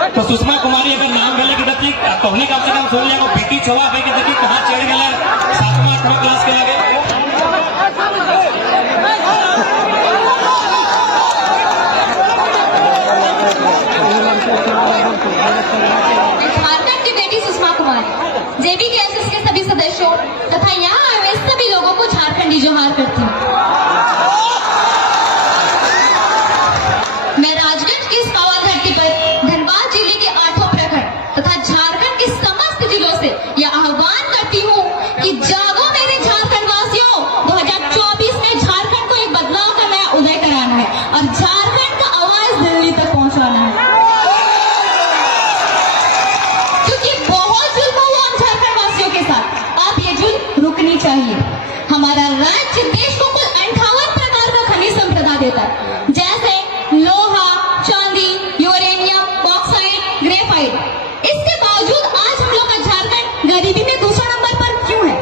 तो सुषमा कुमारी अगर नाम गले की देखिए तोहनी कम से कम सुन लिया बेटी छोड़ा भाई की देखिए कहाँ चढ़ गए 7वां 8वां क्लास के आगे। झारखंड की बेटी सुषमा कुमारी जेबी के एसएस के सभी सदस्यों तथा यहाँ आए हुए सभी लोगों को झारखंडी जोहार करती हूँ। मैं राजगंज की इस पावा धरती पर धनबाद जिले के 8 प्रखंड तथा झारखंड के समस्त जिलों से यह आह्वान करती हूँ कि जागो मेरे झारखंड वासियों, 2024 में झारखंड को एक बदलाव का नया उदय कराना है और झारखंड का आवाज दिल्ली तक पहुंचाना है, क्योंकि बहुत जुल्म हुआ हम झारखंड वासियों के साथ। अब ये जुल्म रुकनी चाहिए। हमारा राज्य देश को कुल 58 प्रकार का खनिज संपदा देता है, जैसे लोहा, चांदी, यूरेनियम, बॉक्साइट, ग्रेफाइट। इसके बावजूद आज हम लोग का झारखंड गरीबी में दूसरा नंबर पर क्यों है?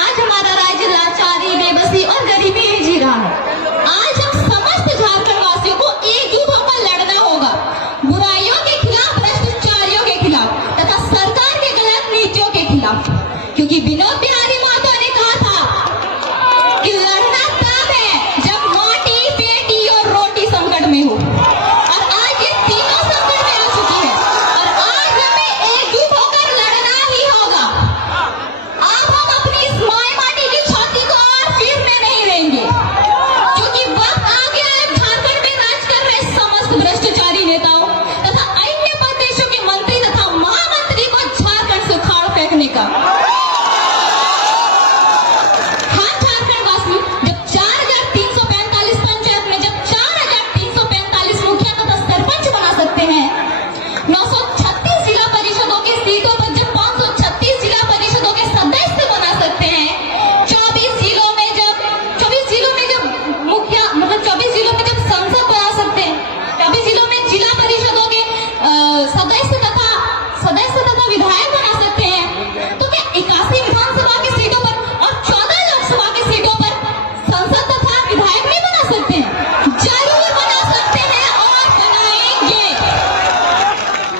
आज हमारा राज्य लाचारी, बेबसी और गरीबी में जी रहा है। आज हम समस्त झारखंड वासियों को एकजुट होकर लड़ना होगा, बुराइयों के खिलाफ, भ्रष्टाचारियों के खिलाफ तथा सरकार की गलत नीतियों के खिलाफ, क्योंकि विनोद बिहारी महतो ने कहा था कि लड़ना तब है जब माटी, बेटी और रोटी संकट में हो, और आज ये तीनों संकट में आ चुकी है और आज हमें एकजुट होकर लड़ना ही होगा। अब हम अपनी इस माई माटी की छाती को और फिरने नहीं देंगे, क्योंकि वक्त आ गया है झारखंड में राज कर रहे समस्त भ्रष्टाचारी नेताओं तथा अन्य प्रदेशों के मंत्री तथा महामंत्री को झारखंड से उखाड़ फेंकने का। हाँ झारखंड वासी, जब 4,345 पंचायत में जब 4,345 मुखिया तथा सरपंच बना सकते हैं, 936 जिला परिषदों की सीटों पर जब 536 जिला परिषदों के सदस्य बना सकते हैं, 24 जिलों में जब मुखिया मतलब 24 जिलों में जब संसद बना सकते हैं, 24 जिलों में जिला परिषदों के सदस्य तथा विधायक बना सकते हैं, तो क्या 81 विधानसभा की सीटों पर और 14 लोकसभा की सीटों पर संसद तथा विधायक नहीं बना सकते हैं? जरूर बना सकते हैं और बनाएंगे।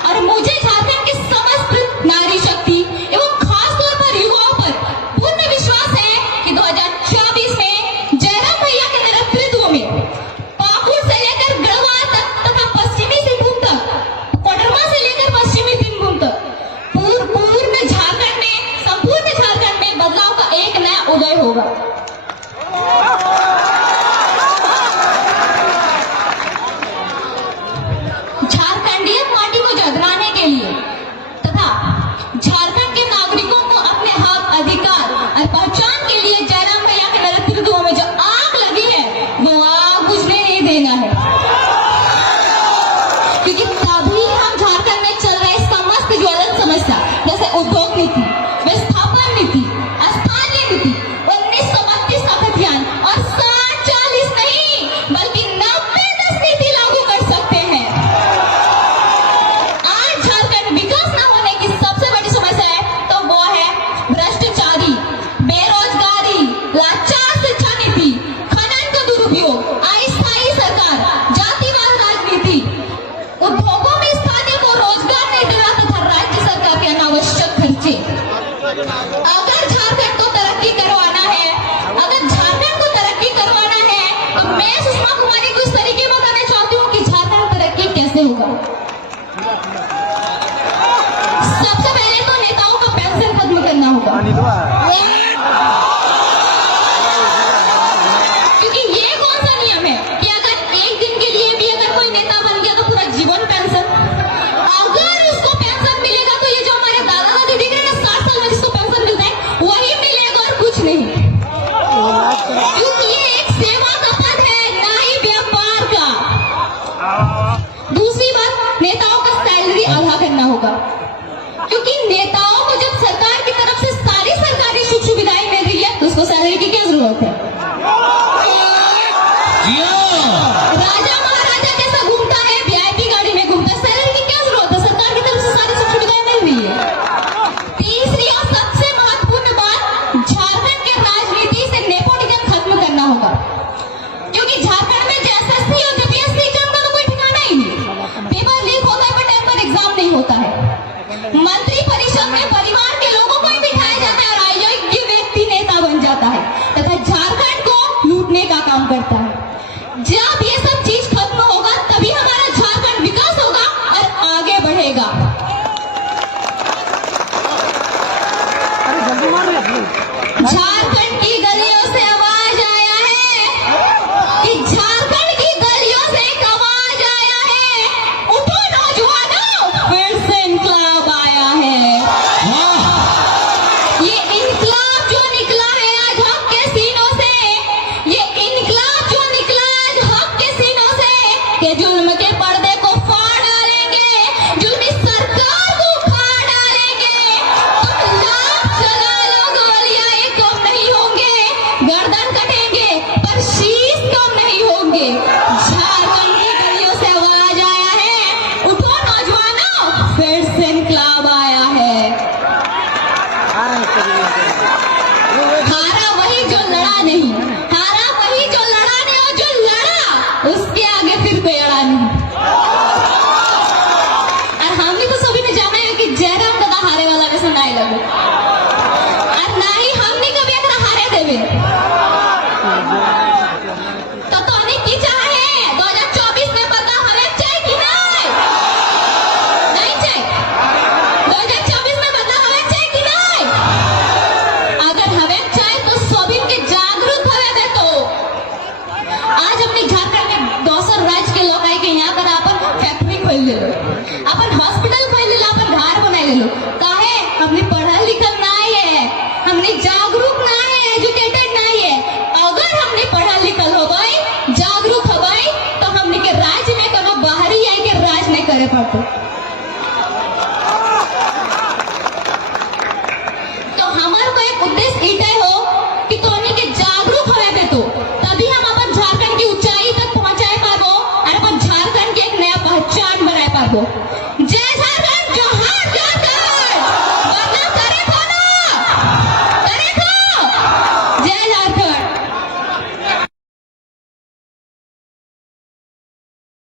और मुझे झारखंड की समस्त नारी शक्ति एवं खासतौर पर युवाओं पर पूर्ण विश्वास है कि 2024 में जयराम भैया के नेतृत्व में पाकुड़ से लेकर गढ़वाल तक तथा पश्चिमी सिंहभूम तक, कोडरमा से लेकर पश्चिमी सिंहभूम तक संपूर्ण झारखंड में बदलाव का एक नया उदय होगा। झारखंडीय पार्टी को जगराने के लिए तथा झारखंड के नागरिकों को अपने हक, अधिकार और पहचान के लिए जयराम भैया के नेतृत्व में जो आग लगी है वो आग बुझने नहीं देना है, क्योंकि तभी हम झारखंड में चल रहे समस्त ज्वलंत समस्या जैसे उद्योग नीति, विस्थापन नीति, स्थानीय नीति, 1932 का अभियान और 60-40 नहीं बल्कि 90-10 नीति लागू कर सकते हैं। आज झारखंड विकास न होने की सबसे बड़ी समस्या है तो वो है भ्रष्टाचारी, बेरोजगारी, लाचार शिक्षा नीति, खनन का दुरुपयोग, अस्थायी सरकार, जातिवाद राजनीति, उद्योगों में स्थानीय को रोजगार नहीं देना तथा राज्य सरकार के अनावश्यक खर्चे। अगर झारखंड को तरक्की करवाना है, तो मैं सुषमा कुमारी को इस तरीके बताना चाहती हूँ कि झारखंड तरक्की कैसे होगा। सबसे पहले तो नेताओं का पेंशन खत्म करना होगा, क्योंकि ये कौन सा नियम है कि अगर एक दिन के लिए भी अगर कोई नेता बन गया तो पूरा जीवन पेंशन। अगर उसको पेंशन मिलेगा तो ये जो हमारे दादा दादी दिख रहे हैं 60 साल में जिसको पेंशन मिलता है वही मिलेगा और कुछ नहीं, क्योंकि ये एक सेवा का पद है, ना ही व्यापार का। दूसरी बात, नेताओं का सैलरी आधा करना होगा, क्योंकि नेताओं को जब सरकार की तरफ से सारी सरकारी सुख सुविधाएं मिल रही है तो उसको सैलरी की क्या जरूरत है? राजा महाराजा कैसा घूमता है, वीआईपी गाड़ी में घूमता है, सैलरी की क्या जरूरत है? सरकार की तरफ से सारी सुख सुविधाएं मिल रही है। तीसरी और सबसे महत्वपूर्ण बात, झारखंड के राजनीति से नेपोटिज्म खत्म करना होगा, क्योंकि झारखंड में एसएससी और जेपीएससी एग्जाम का तो कोई ठिकाना ही नहीं। पेपर लीक होता है, जुल्मी पर्दे को फाड़ डालेंगे, जुल्मी सरकार को उखाड़ डालेंगे। तुम लाख चला लो गोलियां, ये कम नहीं होंगे। गर्दन कटेंगे पर शीश कम नहीं होंगे। झारखंड की गलियों से आवाज आया है, उठो नौजवानों, फिर से इनकलाब आया है। हारा वही जो लड़ा नहीं, हारा वही जो लड़ा नहीं, और जो लड़ा उसके आगे फिर कोई अड़ा नहीं। और हमने तो सभी ने जाना है कि जयराम दादा हारे वाला वैसे नहीं लगे, और ना ही हमने कभी अगर हारे देवे तो अनेक की चाहे 2024 में बता हमें चाहिए कि नहीं? नहीं चाहिए। 2024 में बता हमें चाहिए कि नहीं? अगर हमें चाहिए तो सभी के जागरूक हवे दे। तो आज अपने झारखंड में दोसर राज्य के लोग आए के यहाँ पर अपन फैक्ट्री खोल ले लो, अपन हॉस्पिटल खोल ले लो, अपन घर बना ले लो। काहे? हमने पढ़ल लिखल नहीं है, हमने जागरूक नहीं है, एजुकेटेड नहीं है। अगर हमने पढ़ल लिखल हो गई, जागरूक हो गई, तो हमने के राज्य में कोनो बाहरी आई के राज नहीं करे पड़ते। तो हमारे को एक उद्देश्य इटे हो